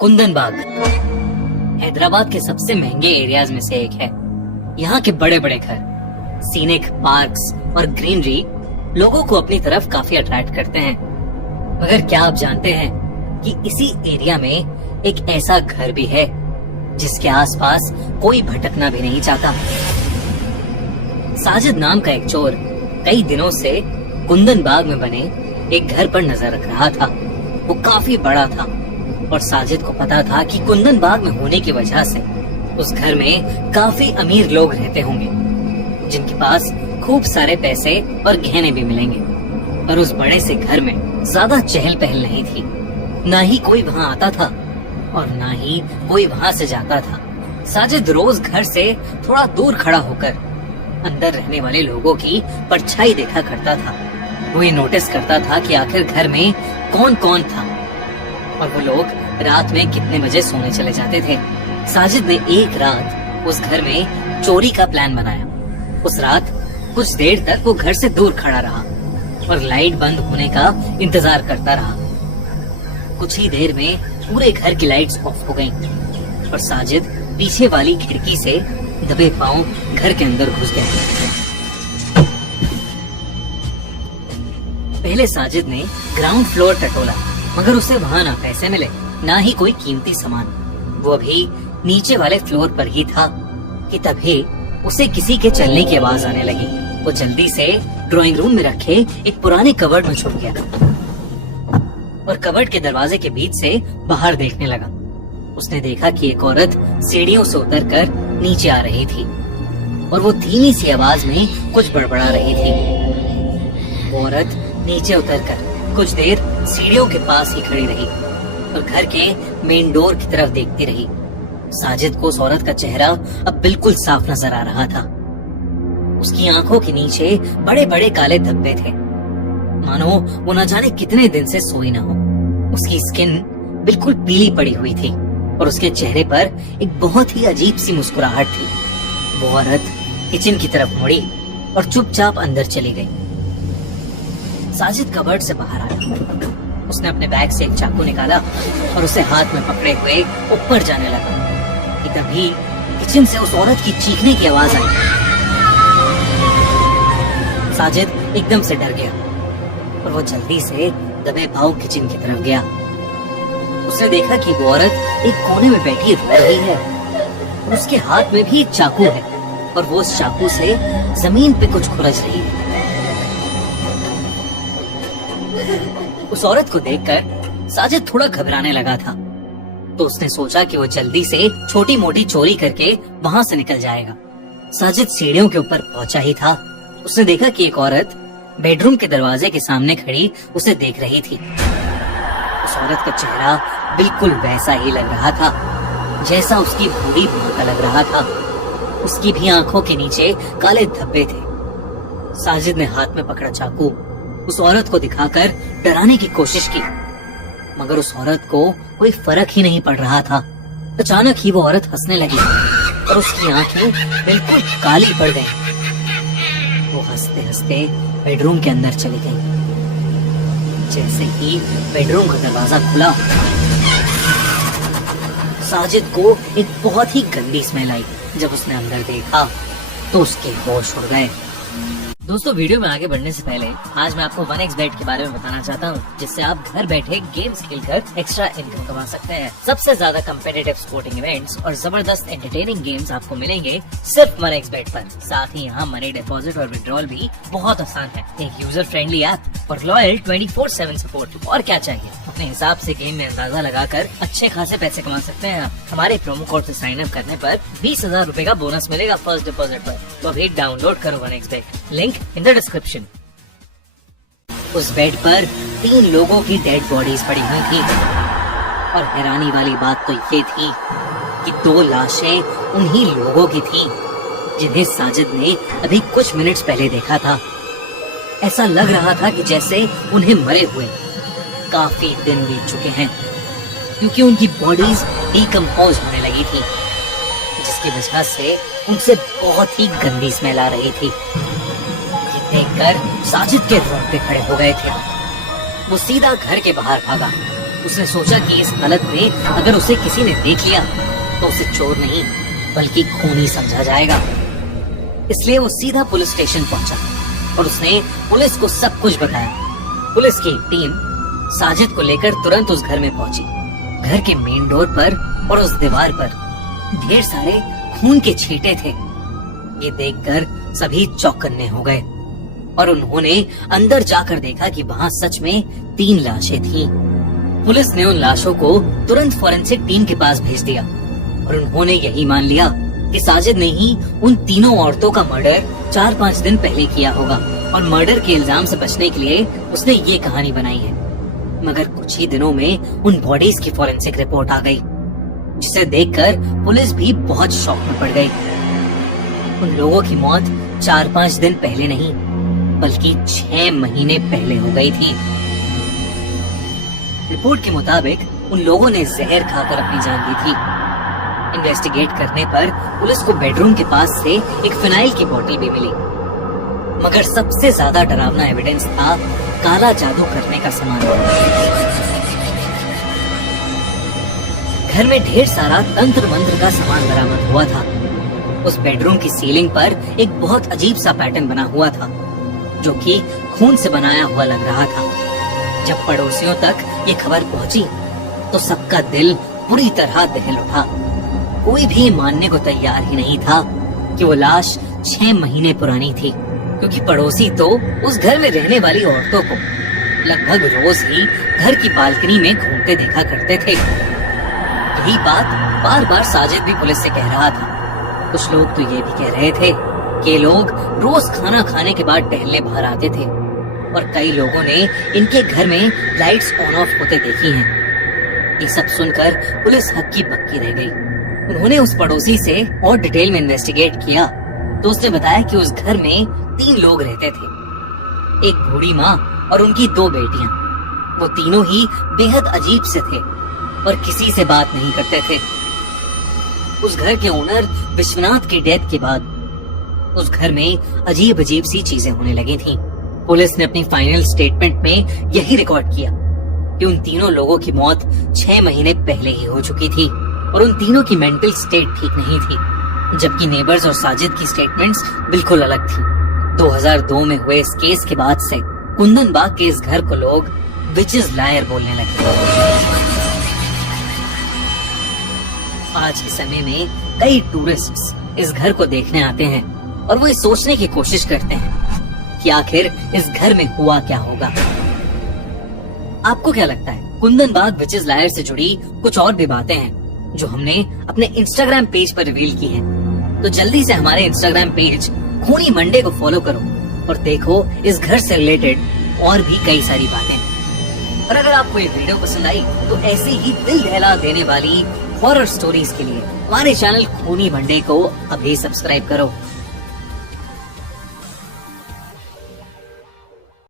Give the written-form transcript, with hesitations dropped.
कुंदन बाग हैदराबाद के सबसे महंगे एरियाज में से एक है। यहाँ के बड़े बड़े घर, सीनिक पार्क्स और ग्रीनरी लोगों को अपनी तरफ काफी अट्रैक्ट करते हैं। मगर क्या आप जानते हैं कि इसी एरिया में एक ऐसा घर भी है जिसके आसपास कोई भटकना भी नहीं चाहता। साजिद नाम का एक चोर कई दिनों से कुंदन बाग में बने एक घर पर नजर रख रहा था। वो काफी बड़ा था और साजिद को पता था कि कुंदन बाग में होने की वजह से उस घर में काफी अमीर लोग रहते होंगे जिनके पास खूब सारे पैसे और गहने भी मिलेंगे। पर उस बड़े से घर में ज्यादा चहल पहल नहीं थी। ना ही कोई वहाँ आता था और ना ही कोई वहाँ से जाता था। साजिद रोज घर से थोड़ा दूर खड़ा होकर अंदर रहने वाले लोगों की परछाई देखा करता था। वो ये नोटिस करता था कि आखिर घर में कौन कौन था और वो लोग रात में कितने बजे सोने चले जाते थे। साजिद ने एक रात उस घर में चोरी का प्लान बनाया। उस रात कुछ देर तक वो घर से दूर खड़ा रहा और लाइट बंद होने का इंतजार करता रहा। कुछ ही देर में पूरे घर की लाइट्स ऑफ हो गईं और साजिद पीछे वाली खिड़की से दबे पांव घर के अंदर घुस गया। पहले साजिद ने ग्राउंड फ्लोर टटोला मगर उसे वहाँ ना पैसे मिले ना ही कोई कीमती सामान। वो अभी नीचे वाले फ्लोर पर ही था कि तभी उसे किसी के चलने की आवाज आने लगी। वो जल्दी से ड्राइंग रूम में रखे एक पुराने कबर्ड में छुप गया और कबर्ड के दरवाजे के बीच से बाहर देखने लगा। उसने देखा कि एक औरत सीढ़ियों से उतरकर नीचे आ रही थी और वो धीमी सी आवाज में कुछ बड़बड़ा रही थी। वो औरत नीचे उतरकर कुछ देर सीढ़ियों के पास ही खड़ी रही और घर के मेन डोर की तरफ देखती रही। साजिद को उस औरत का चेहरा अब बिल्कुल साफ नजर आ रहा था। उसकी आंखों के नीचे बड़े बड़े काले धब्बे थे, मानो वो न जाने कितने दिन से सोई ना हो। उसकी स्किन बिल्कुल पीली पड़ी हुई थी और उसके चेहरे पर एक बहुत ही अजीब सी मुस्कुराहट थी। वो औरत किचन की तरफ मुड़ी और चुपचाप अंदर चली गई। साजिद कबर्ड से बाहर आया। उसने अपने बैग से एक चाकू निकाला और उसे हाथ में पकड़े हुए ऊपर जाने लगा कि तभी किचन से उस औरत की चीखने की आवाज आई। साजिद एकदम से डर गया और वो जल्दी से दबे पांव किचन की तरफ गया। उसने देखा कि वो औरत एक कोने में बैठी रो रही है और उसके हाथ में भी एक चाकू है और वो उस चाकू से जमीन पे कुछ खुरच रही है। उस औरत को देखकर साजिद थोड़ा घबराने लगा था, तो उसने सोचा कि वो जल्दी से छोटी मोटी चोरी करके वहाँ से निकल जाएगा। साजिद सीढ़ियों के ऊपर पहुँचा ही था, उसने देखा कि एक औरत बेडरूम के दरवाजे के सामने खड़ी उसे देख रही थी। उस औरत का चेहरा बिल्कुल वैसा ही लग रहा था जैसा उसकी बूढ़ी माँ का लग रहा था। उसकी भी आंखों के नीचे काले धब्बे थे। साजिद ने हाथ में पकड़ा चाकू उस औरत को दिखाकर डराने की कोशिश की, मगर उस औरत को कोई फर्क ही नहीं पड़ रहा था। अचानक ही वो औरत हंसने लगी और उसकी आंखें बिल्कुल काली पड़ गईं। वो हंसते हंसते बेडरूम के अंदर चली गई। जैसे ही बेडरूम का दरवाजा खुला, साजिद को एक बहुत ही गंदी स्मेल आई। जब उसने अंदर देखा तो उसके होश उड़ गए। दोस्तों, वीडियो में आगे बढ़ने से पहले आज मैं आपको 1xBet के बारे में बताना चाहता हूँ, जिससे आप घर बैठे गेम्स खेलकर एक्स्ट्रा इनकम कमा सकते हैं। सबसे ज्यादा कम्पिटिटिव स्पोर्टिंग इवेंट्स और जबरदस्त एंटरटेनिंग गेम्स आपको मिलेंगे सिर्फ 1xBet पर। साथ ही यहाँ मनी डिपॉजिट और विड्रॉल भी बहुत आसान है। एक यूजर फ्रेंडली ऐप और लॉयल 24/7 सपोर्ट। और क्या चाहिए? अपने हिसाब से गेम में अंदाजा लगाकर अच्छे खासे पैसे कमा सकते हैं आप। हमारे प्रोमो कोड से साइन अप करने पर 20,000 रूपए का बोनस मिलेगा फर्स्ट डिपॉजिट पर। तो अभी डाउनलोड करो 1xBet, link in the description. उस बेड पर 3 लोगों की डेड बॉडीज पड़ी हुई थी और हैरानी वाली बात तो ये थी कि 2 लाशें उन्हीं लोगों की थीं जिन्हें साजिद ने अभी कुछ मिनट्स पहले देखा था। ऐसा लग रहा था कि जैसे उन्हें मरे हुए काफी दिन बीत चुके हैं, क्योंकि उनकी बॉडीज डिकम्पोज होने लगी थी, जिसकी वजह से उनसे बहुत ही गंदी स्मेल आ रही थी। देखकर साजिद के रोंगटे खड़े हो गए थे। वो सीधा घर के बाहर भागा उसने सोचा कि इस हालत में अगर उसे किसी ने देख लिया तो उसे चोर नहीं बल्कि खूनी समझा जाएगा। इसलिए वो सीधा पुलिस स्टेशन पहुंचा और उसने पुलिस को सब कुछ बताया। पुलिस की एक टीम साजिद को लेकर तुरंत उस घर में पहुंची। घर के मेन डोर पर और उस दीवार पर ढेर सारे खून के छींटे थे। ये देखकर सभी चौकन्ने हो गए और उन्होंने अंदर जाकर देखा कि वहाँ सच में 3 लाशें थीं। पुलिस ने उन लाशों को तुरंत फॉरेंसिक टीम के पास भेज दिया और उन्होंने यही मान लिया कि साजिद ने ही उन तीनों औरतों का मर्डर 4-5 दिन पहले किया होगा और मर्डर के इल्जाम से बचने के लिए उसने ये कहानी बनाई है। मगर कुछ ही दिनों में उन बॉडीज की फॉरेंसिक रिपोर्ट आ गई, जिसे देखकर पुलिस भी बहुत शॉक में पड़ गई। उन लोगों की मौत 4-5 दिन पहले नहीं बल्कि 6 महीने पहले हो गई थी। रिपोर्ट के मुताबिक उन लोगों ने जहर खाकर अपनी जान ली थी। इन्वेस्टिगेट करने पर पुलिस को बेडरूम के पास से एक फिनाइल की बोतल भी मिली। मगर सबसे ज्यादा डरावना एविडेंस था काला जादू करने का सामान। घर में ढेर सारा तंत्र मंत्र का सामान बरामद हुआ था। उस बेडरूम की सीलिंग पर एक बहुत अजीब सा पैटर्न बना हुआ था, जो कि खून से बनाया हुआ लग रहा था। जब पड़ोसियों तक ये खबर पहुंची, तो सबका दिल पूरी तरह दहल उठा। कोई भी मानने को तैयार ही नहीं था कि वो लाश 6 महीने पुरानी थी, क्योंकि पड़ोसी तो उस घर में रहने वाली औरतों को लगभग रोज ही घर की बालकनी में घूमते देखा करते थे। यही बात बार बार साजिद भी पुलिस से कह रहा था। कुछ लोग तो ये भी कह रहे थे कि लोग रोज खाना खाने के बाद टहलने बाहर आते थे और कई लोगों ने इनके घर में लाइट्स ऑन ऑफ होते देखी हैं। ये सब सुनकर पुलिस हक्की बक्की रह गई। उन्होंने उस पड़ोसी से और डिटेल में इन्वेस्टिगेट किया तो उसने बताया कि उस घर में 3 लोग रहते थे, एक बूढ़ी माँ और उनकी 2 बेटियां। वो तीनों ही बेहद अजीब से थे और किसी से बात नहीं करते थे। उस घर के ओनर विश्वनाथ की डेथ के बाद उस घर में अजीब अजीब सी चीजें होने लगी थीं। पुलिस ने अपनी फाइनल स्टेटमेंट में यही रिकॉर्ड किया कि उन तीनों लोगों की मौत 6 महीने पहले ही हो चुकी थी और उन तीनों की मेंटल स्टेट ठीक नहीं थी, जबकि नेबर्स और साजिद की स्टेटमेंट्स बिल्कुल अलग थी। 2002 में हुए इस केस के बाद से कुंदन बाग के इस घर को लोग विचेस लायर बोलने लगे। आज के समय में कई टूरिस्ट्स इस घर को देखने आते हैं और वो ये सोचने की कोशिश करते हैं कि आखिर इस घर में हुआ क्या होगा। आपको क्या लगता है? कुंदन बाग विचेस लायर से जुड़ी कुछ और भी बातें हैं जो हमने अपने इंस्टाग्राम पेज पर रिवील की हैं। तो जल्दी से हमारे इंस्टाग्राम पेज खूनी मंडे को फॉलो करो और देखो इस घर से रिलेटेड और भी कई सारी बातें। और अगर आपको ये वीडियो पसंद आई तो ऐसी ही दिल दहला देने वाली हॉरर स्टोरीज के लिए हमारे चैनल खूनी मंडे को अभी सब्सक्राइब करो।